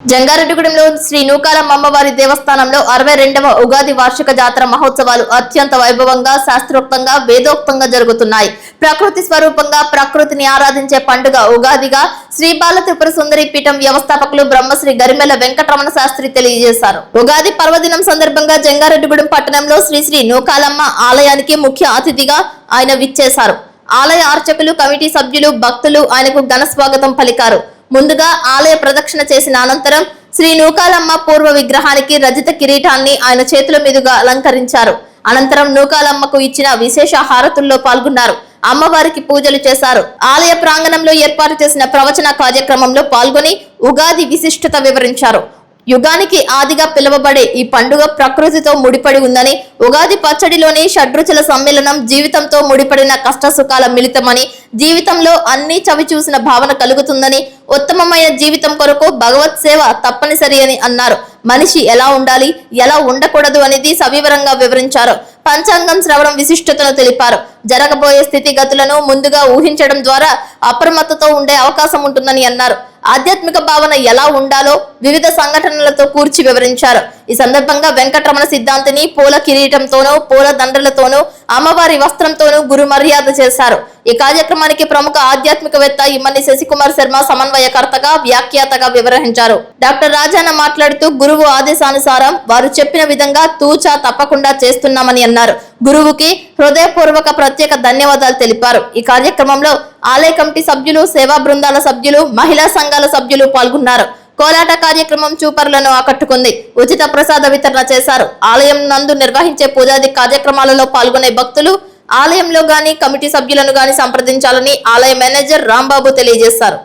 జంగారెడ్డిగూడెంలో శ్రీ నూకాలమ్మ అమ్మవారి దేవస్థానంలో 62వ ఉగాది వార్షిక జాతర మహోత్సవాలు అత్యంత వైభవంగా శాస్త్రోక్తంగా వేదోక్తంగా జరుగుతున్నాయి. ప్రకృతి స్వరూపంగా ప్రకృతిని ఆరాధించే పండుగ ఉగాదిగా శ్రీ బాల త్రిపుర సుందరి పీఠం వ్యవస్థాపకులు బ్రహ్మశ్రీ గరిమెల్ల వెంకటరమణ శాస్త్రి తెలియజేశారు. ఉగాది పర్వదినం సందర్భంగా జంగారెడ్డిగూడెం పట్టణంలో శ్రీ శ్రీ నూకాలమ్మ ఆలయానికి ముఖ్య అతిథిగా ఆయన విచ్చేశారు. ఆలయ అర్చకులు, కమిటీ సభ్యులు, భక్తులు ఆయనకు ఘన స్వాగతం పలికారు. ముందుగా ఆలయ ప్రదక్షిణ చేసిన అనంతరం శ్రీ నూకాలమ్మ పూర్వ విగ్రహానికి రజిత కిరీటాన్ని ఆయన చేతుల మీదుగా అలంకరించారు. అనంతరం నూకాలమ్మకు ఇచ్చిన విశేష హారతుల్లో పాల్గొన్నారు. అమ్మవారికి పూజలు చేశారు. ఆలయ ప్రాంగణంలో ఏర్పాటు చేసిన ప్రవచన కార్యక్రమంలో పాల్గొని ఉగాది విశిష్టత వివరించారు. యుగానికి ఆదిగా పిలువబడే ఈ పండుగ ప్రకృతితో ముడిపడి ఉందని, ఉగాది పచ్చడిలోని షడ్రుచుల సమ్మేళనం, జీవితంతో ముడిపడిన కష్ట సుఖాల మిళితమని, జీవితంలో అన్ని చవి చూసిన భావన కలుగుతుందని, ఉత్తమమైన జీవితం కొరకు భగవత్ సేవ తప్పనిసరి అని అన్నారు. మనిషి ఎలా ఉండాలి, ఎలా ఉండకూడదు అనేది సవివరంగా వివరించారు. పంచాంగం శ్రవణం విశిష్టతను తెలిపారు. జరగబోయే స్థితిగతులను ముందుగా ఊహించడం ద్వారా అప్రమత్తతో ఉండే అవకాశం ఉంటుందని అన్నారు. ఆధ్యాత్మిక భావన ఎలా ఉండాలో వివిధ సంఘటనలతో కూర్చి వివరించారు. ఈ సందర్భంగా వెంకటరమణ సిద్ధాంతిని పూల కిరీటంతోనూ, పూల దండలతోనూ, అమ్మవారి వస్త్రంతోనూ గురు మర్యాద చేశారు. ఈ కార్యక్రమానికి ప్రముఖ ఆధ్యాత్మికవేత్త ఇమ్మని శశికుమార్ శర్మ సమన్వయకర్తగా, వ్యాఖ్యాతగా వివరించారు. డాక్టర్ రాజాన్న మాట్లాడుతూ గురువు ఆదేశానుసారం వారు చెప్పిన విధంగా తూచా తప్పకుండా చేస్తున్నామని అన్నారు. గురువుకి హృదయపూర్వక ప్రత్యేక ధన్యవాదాలు తెలిపారు. ఈ కార్యక్రమంలో ఆలయ కమిటీ సభ్యులు, సేవా బృందాల సభ్యులు, మహిళా సంఘాల సభ్యులు పాల్గొన్నారు. కోలాట కార్యక్రమం చూపరులను ఆకట్టుకుంది. ఉచిత ప్రసాద వితరణ చేశారు. ఆలయం నందు నిర్వహించే పూజాది కార్యక్రమాలలో పాల్గొనే భక్తులు ఆలయంలో గాని కమిటీ సభ్యులను గాని సంప్రదించాలని ఆలయ మేనేజర్ రాంబాబు తెలియజేశారు.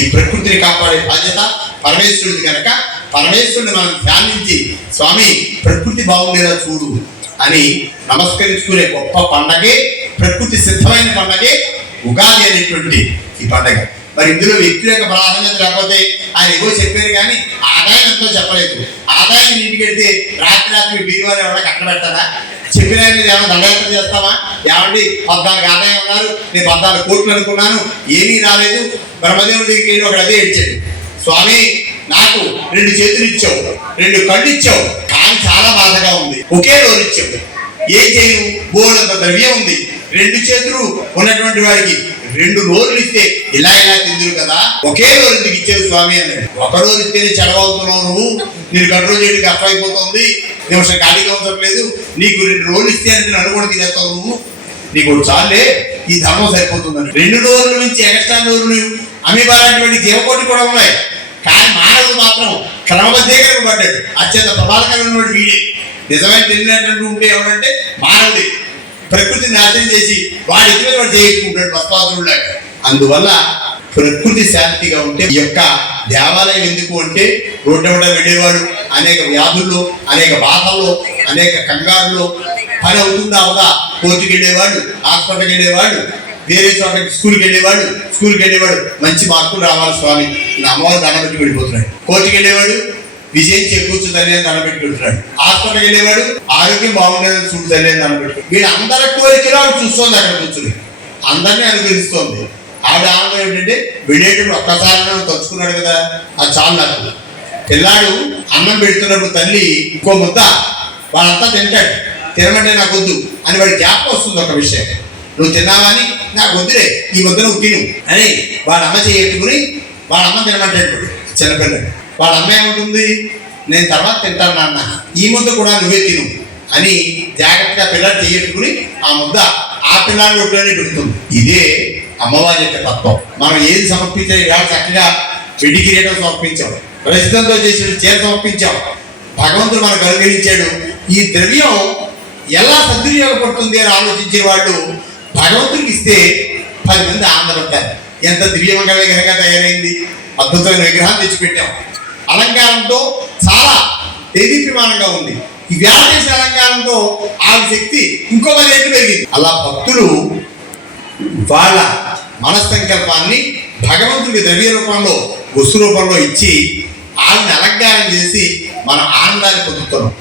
ఈ ప్రకృతిని కాపాడే బాధ్యత పరమేశ్వరుడిది కనుక పరమేశ్వరుని మనం ధ్యానించి స్వామి ప్రకృతి బాగుండేలా చూడు అని నమస్కరించుకునే గొప్ప పండగే, ప్రకృతి సిద్ధమైన పండగే ఉగాది అనేటువంటి ఈ పండగ. మరి ఇందులో వ్యక్తిగత ప్రాధాన్యత లేకపోతే ఆయన ఏవో చెప్పారు కానీ ఆదాయం ఎంతో చెప్పలేదు. ఆదాయం ఇంటికి వెళ్తే రాత్రి బీరువారు ఎవరైనా కట్ట పెట్టారా? చెప్పిన ఏమైనా దండయాత్ర చేస్తావా? ఏమండి 14 ఆదాయం ఉన్నారు, నేను 14 కోట్లు అనుకున్నాను, ఏమీ రాలేదు. బ్రహ్మదేవుడి దగ్గరికి వెళ్ళి ఒకటి అదే ఇచ్చాడు, స్వామి నాకు 2 చేతులు ఇచ్చావు, 2 కళ్ళు ఇచ్చావు, కానీ చాలా బాధగా ఉంది. ఒకే రోజు ఇచ్చావు, ఏం చేయను, బోలంత ద్రవ్యం ఉంది. 2 చేతులు ఉన్నటువంటి వాడికి 2 రోజులు ఇస్తే ఇలా తిందురు కదా, ఒకే రోజు ఎందుకు ఇచ్చేది స్వామి అన్నాడు. ఒక రోజు ఇస్తేనే చెడవవుతున్నావు నువ్వు, నేను గంట రోజు ఏంటి కష్టమైపోతుంది, నిమిషం ఖాళీగా ఉండట్లేదు, నీకు 2 రోజులు ఇస్తే అంటే నన్ను కూడా తినేస్తావు నువ్వు, నీకు చాలే ఈ ధర్మం సరిపోతుందని 2 రోజుల నుంచి ఎక్స్ట్రా రోజులు అమీబాలాంటి జీవకోటి కూడా ఉన్నాయి. కానీ మానవుడు మాత్రం క్రమబద్ధీకరణ పడ్డాడు. అత్యంత ప్రమాదకరమైనటువంటి వీడే నిజమైన తెలియనటువంటి ఉంటే ఎవరంటే మానవుడే. ప్రకృతిని నాశనం చేసి వాడి ఇతరులు వాడు చేయించుకుంటాడు భస్మాసురుడు. అందువల్ల ప్రకృతి శాంతిగా ఉంటే ఈ యొక్క దేవాలయం ఎందుకు అంటే రోడ్డు వెళ్ళేవాడు అనేక వ్యాధుల్లో, అనేక బాధల్లో, అనేక కంగారులో పని అవుతుందా అవదా, కోర్టుకి వెళ్ళేవాడు, హాస్పిటల్కి వెళ్ళేవాడు, వేరే చోట స్కూల్కి వెళ్ళేవాడు మంచి మార్కులు రావాలి స్వామి నా అమ్మవారు దండం పెట్టి వెళ్ళిపోతున్నాడు. కోర్టుకి వెళ్ళేవాడు విజయం చేకూర్చుదని దండం పెట్టి వెళ్తున్నాడు. హాస్పిటల్కి వెళ్ళేవాడు ఆరోగ్యం బాగుండేదని చూడుదని దండం పెట్టి వీళ్ళందరి కోరికలు ఆవిడ చూస్తోంది. అక్కడ కూర్చుని అందరినీ అనుగ్రహిస్తోంది. ఆవిడ ఆనందం ఏంటంటే వెళ్ళేటప్పుడు ఒక్కసారి తలుచుకున్నాడు కదా, అది చాలు నాకు. పిల్లాడు అన్నం పెడుతున్నప్పుడు తల్లి ఇంకో ముద్ద వాళ్ళంతా తింటాడు, తినమంటే నాకు వద్దు అని వాడి జ్ఞాపకం వస్తుంది. ఒక విషయం, నువ్వు తిన్నావని నాకు వద్దులే, ఈ ముద్ద నువ్వు తిను అని వాళ్ళ అమ్మ చేయట్టుకుని వాళ్ళ అమ్మ తినమంటాడు. చిన్నపిల్లడు వాళ్ళ అమ్మ ఏముంటుంది, నేను తర్వాత తింటాను నాన్న, ఈ ముద్ద కూడా నువ్వే తిను అని జాగ్రత్తగా పిల్లలు చేయట్టుకుని ఆ ముద్ద ఆ పిల్లాడి ఒడ్లోనే పెడుతుంది. ఇదే అమ్మవారి యొక్క తత్వం. మనం ఏది సమర్పించే ఇవాళ చక్కగా వెండి కిరీటం సమర్పించాం, ప్రసిద్ధంతో చేసిన చీర సమర్పించాం. భగవంతుడు మనకు అనుగ్రహించాడు. ఈ ద్రవ్యం ఎలా సద్వినియోగపడుతుంది అని ఆలోచించే వాళ్ళు భగవంతుడికి ఇస్తే 10 మంది ఆనందపడతారు. ఎంత దివ్యంగా విగ్రహంగా తయారైంది, అద్భుతమైన విగ్రహం తెచ్చిపెట్టాం. అలంకారంతో చాలా తేదీప్రమాణంగా ఉంది. ఈ వ్యాధి చేసిన అలంకారంతో ఆ శక్తి ఇంకో 10 రెట్లు పెరిగింది. అలా భక్తులు వాళ్ళ మనస్సంకల్పాన్ని భగవంతుడికి ద్రవ్య రూపంలో, వస్తు రూపంలో ఇచ్చి ఆవిడని అలంకారం చేసి మన ఆనందాన్ని పొందుతున్నాం.